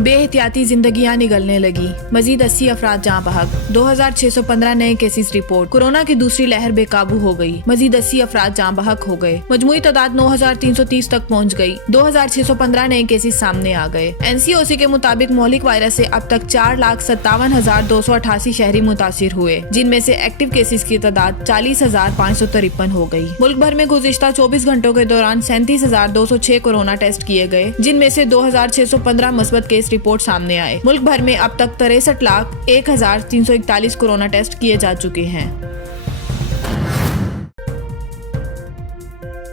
बेहतियाती जिंदगियां निगलने लगी, मजीद 80 अफराद जाँ बहक, 2615 नए केसेस रिपोर्ट। कोरोना की दूसरी लहर बेकाबू हो गई, मजीद 80 अफराद जाँ बहक हो गए। मजमुई तादाद 9330 तक पहुँच गई, 2615 नए केसेस सामने आ गए। NCOC के मुताबिक मौलिक वायरस से अब तक 4,57,288 शहरी मुतासिर हुए, जिनमें से एक्टिव केसेस की तादाद 40,553 हो गई। मुल्क भर में गुज़िश्ता 24 घंटों के दौरान 37,206 कोरोना टेस्ट किए गए, जिनमें से 2615 मस्बत केस रिपोर्ट सामने आए। मुल्क भर में अब तक 63,01,341 कोरोना टेस्ट किए जा चुके हैं।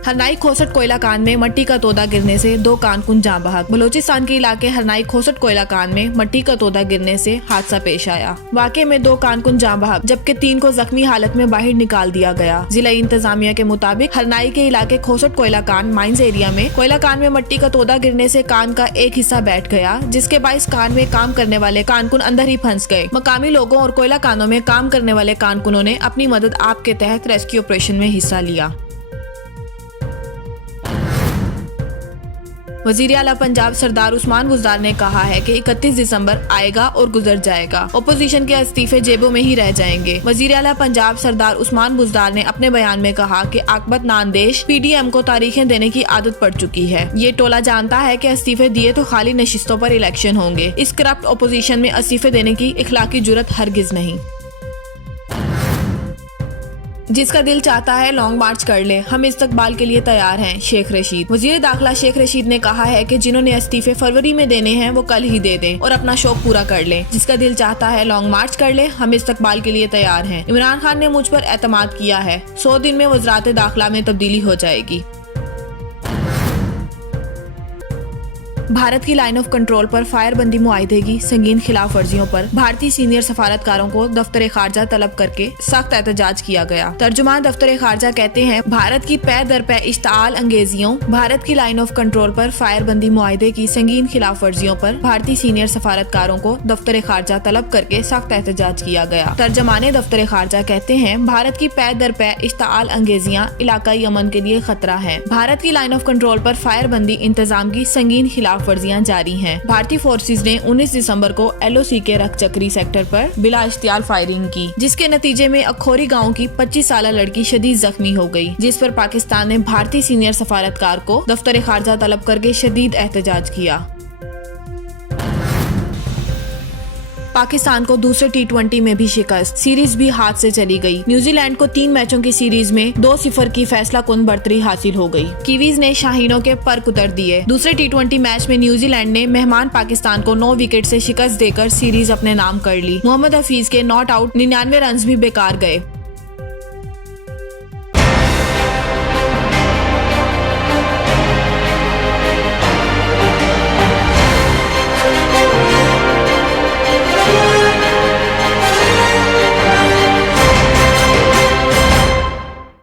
हरनाई खोसट कोयला कान में मट्टी का तोदा गिरने से 2 कारकुन जाँ बहक। बलोचिस्तान के इलाके हरनाई खोसट कोयला कान में मट्टी का तोदा गिरने से हादसा पेश आया। वाक़े में 2 कारकुन जाँ बहक जबकि 3 को जख्मी हालत में बाहर निकाल दिया गया। जिला इंतजामिया के मुताबिक हरनाई के इलाके खोसट कोयला कान माइंस एरिया में कोयला कान में मट्टी का तोदा गिरने से कान का एक हिस्सा बैठ गया, जिसके बाइस कान में काम करने वाले कारकुन अंदर ही फंस गए। मकामी लोगों और कोयला कानों में काम करने वाले कारकुनों ने अपनी मदद आप के तहत रेस्क्यू ऑपरेशन में हिस्सा लिया। वजीर आला पंजाब सरदार उस्मान बुज़दार ने कहा है कि 31 दिसंबर आएगा और गुजर जाएगा, अपोजिशन के इस्तीफे जेबों में ही रह जाएंगे। वजीर आला पंजाब सरदार उस्मान बुज़दार ने अपने बयान में कहा कि आकबत नांदेश PDM को तारीखें देने की आदत पड़ चुकी है। ये टोला जानता है कि इस्तीफे दिए तो खाली नशिस्तों पर इलेक्शन होंगे। इस करप्ट अपोजिशन में इस्तीफे देने की इखलाकी जुर्रत हरगिज नहीं। जिसका दिल चाहता है लॉन्ग मार्च कर ले, हम इस्तकबाल के लिए तैयार हैं, शेख रशीद। वजीर दाखिला शेख रशीद ने कहा है कि जिन्होंने इस्तीफे फरवरी में देने हैं वो कल ही दे दें और अपना शौक पूरा कर ले। जिसका दिल चाहता है लॉन्ग मार्च कर ले, हम इस्तकबाल के लिए तैयार हैं। इमरान खान ने मुझ पर एतमाद किया है, 100 दिन में वज़रात दाखिला में तब्दीली हो जाएगी। भारत की लाइन ऑफ कंट्रोल पर फायरबंदी मुआहिदे की संगीन खिलाफ वर्जियों पर भारतीय सीनियर सफारतकारों को दफ्तर खारजा तलब करके सख्त एहतजाज किया गया। तर्जुमान दफ्तर खारजा कहते हैं, भारत की पै दर पै इश्ताल अंगेजियों, भारत की लाइन ऑफ कंट्रोल पर फायरबंदी मुआहिदे की संगीन खिलाफ वर्जियों पर भारतीय सीनियर सफारतकारों को दफ्तर खारजा तलब करके सख्त एहतजाज किया गया। तर्जुमान दफ्तर खारजा कहते हैं, भारत की पै दर पै इश्ताल अंगेजियां इलाकाई अमन के लिए खतरा है। भारत की लाइन ऑफ कंट्रोल पर फायरबंदी इंतजाम की संगीन खिलाफ वर्जियां जारी हैं। भारतीय फोर्सेस ने 19 दिसंबर को LOC के रखचक्री सेक्टर पर बिला इश्तियाल फायरिंग की, जिसके नतीजे में अखोरी गांव की 25 साल लड़की शदीद जख्मी हो गई, जिस पर पाकिस्तान ने भारतीय सीनियर सफारतकार को दफ्तर खारजा तलब करके शदीद एहतजाज किया। पाकिस्तान को दूसरे T20 में भी शिकस्त, सीरीज भी हाथ से चली गई। न्यूजीलैंड को 3 मैचों की सीरीज में 2-0 की फैसला कुन बढ़तरी हासिल हो गई। कीवीज ने शाहीनों के पर कुतर दिए। दूसरे T20 मैच में न्यूजीलैंड ने मेहमान पाकिस्तान को 9 विकेट से शिकस्त देकर सीरीज अपने नाम कर ली। मोहम्मद हफीज के नॉट आउट 99 रन भी बेकार गए।